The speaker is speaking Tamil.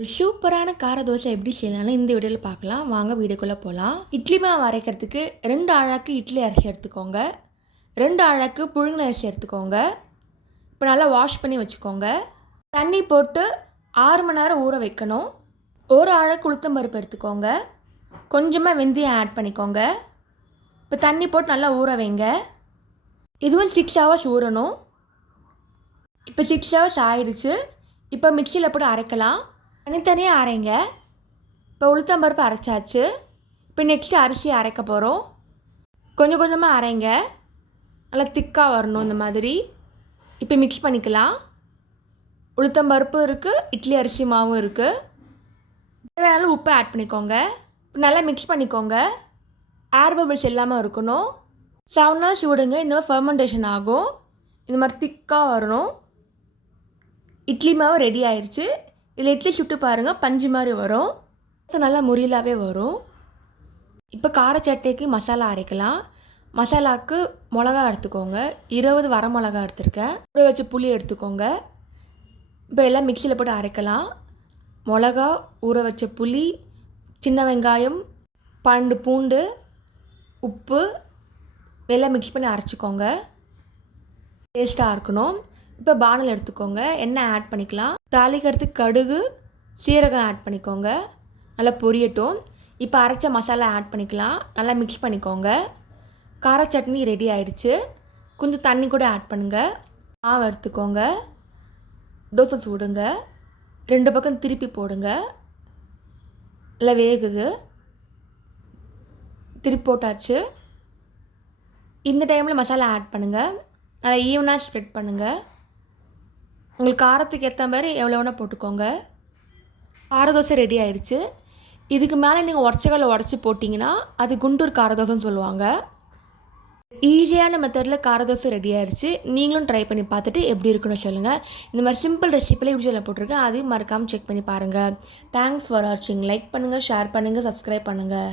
ஒரு சூப்பரான கார தோசை எப்படி செய்யலாம்னு இந்த வீடியோவில் பார்க்கலாம். வாங்க வீடியோக்குள்ளே போகலாம் இட்லி மாவு அரைக்கிறதுக்கு ரெண்டு ஆழாக்கு இட்லி அரிசி எடுத்துக்கோங்க. ரெண்டு ஆழாக்கு புழுங்கல் அரிசி எடுத்துக்கோங்க. இப்போ நல்லா வாஷ் பண்ணி வச்சுக்கோங்க. தண்ணி போட்டு ஆறு மணி நேரம் ஊற வைக்கணும். ஒரு ஆழாக்கு உளுத்தம் பருப்பு எடுத்துக்கோங்க. கொஞ்சமாக வெந்தயம் ஆட் பண்ணிக்கோங்க. இப்போ தண்ணி போட்டு நல்லா ஊற வைங்க. இதுவும் சிக்ஸ் ஹவர்ஸ் ஊறணும். இப்போ சிக்ஸ் ஹவர்ஸ் ஆயிடுச்சு. இப்போ மிக்சியில் போட்டு அரைக்கலாம். தனித்தனியாக அரைங்க. இப்போ உளுத்தம்பருப்பு அரைச்சாச்சு. இப்போ நெக்ஸ்ட்டு அரிசி அரைக்க போகிறோம் கொஞ்சம் கொஞ்சமாக அரைங்க. நல்லா திக்காக வரணும் இந்த மாதிரி. இப்போ மிக்ஸ் பண்ணிக்கலாம். உளுத்தம்பருப்பு இருக்குது இட்லி அரிசி மாவும் இருக்குது தேவையான உப்பு ஆட் பண்ணிக்கோங்க. இப்போ நல்லா மிக்ஸ் பண்ணிக்கோங்க. ஏர் பபிள்ஸ் இல்லாமல் இருக்கணும். செவன் ஹவர்ஸ் விடுங்க இந்த மாதிரி ஃபர்மெண்டேஷன் ஆகும். இந்த மாதிரி திக்காக வரணும். இட்லி மாவு ரெடி ஆயிடுச்சு இதில் இட்லி சுட்டு பாருங்கள் பஞ்சு மாதிரி வரும். ஸோ நல்லா முரியலாகவே வரும். இப்போ கார சட்னிக்கு மசாலா அரைக்கலாம். மசாலாவுக்கு மிளகா எடுத்துக்கோங்க. இருபது வர மிளகா எடுத்திருக்கேன். ஊற வச்ச புளி எடுத்துக்கோங்க. இப்போ எல்லாம் மிக்சியில் போட்டு அரைக்கலாம். மிளகா ஊற வச்ச புளி சின்ன வெங்காயம் பன்னெண்டு பூண்டு உப்பு எல்லாம் மிக்ஸ் பண்ணி அரைச்சிக்கோங்க. டேஸ்ட்டாக இருக்கணும். இப்போ பானல் எடுத்துக்கோங்க. எண்ணெய் ஆட் பண்ணிக்கலாம். தாளிக்கிறதுக்கு கடுகு சீரகம் ஆட் பண்ணிக்கோங்க. நல்லா பொரியட்டும். இப்போ அரைச்ச மசாலா ஆட் பண்ணிக்கலாம். நல்லா மிக்ஸ் பண்ணிக்கோங்க. கார சட்னி ரெடி ஆயிடுச்சு. கொஞ்சம் தண்ணி கூட ஆட் பண்ணுங்கள் மாவு எடுத்துக்கோங்க. தோசை சூடுங்க. ரெண்டு பக்கம் திருப்பி போடுங்க. நல்லா வேகுது. திருப்பி போட்டாச்சு. இந்த டைமில் மசாலா ஆட் பண்ணுங்கள் நல்லா ஈவனாக ஸ்ப்ரெட் பண்ணுங்கள் உங்களுக்கு காரத்துக்கு ஏற்ற மாதிரி எவ்வளோ வேணால் போட்டுக்கோங்க. கார தோசை ரெடி ஆயிடுச்சு. இதுக்கு மேலே நீங்கள் உடச்சக்கல்ல உடச்சி போட்டிங்கன்னா அது குண்டூர் கார தோசைன்னு சொல்லுவாங்க ஈஸியான மெத்தடில் கார தோசை ரெடி ஆயிடுச்சு. நீங்களும் ட்ரை பண்ணி பார்த்துட்டு எப்படி இருக்குன்னு சொல்லுங்கள் இந்த மாதிரி சிம்பிள் ரெசிப்பியில் சொல்ல போட்டிருக்கேன். அதையும் மறக்காமல் செக் பண்ணி பாருங்கள் தேங்க்ஸ் ஃபார் வாட்சிங் லைக் பண்ணுங்கள் ஷேர் பண்ணுங்கள் சப்ஸ்கிரைப் பண்ணுங்கள்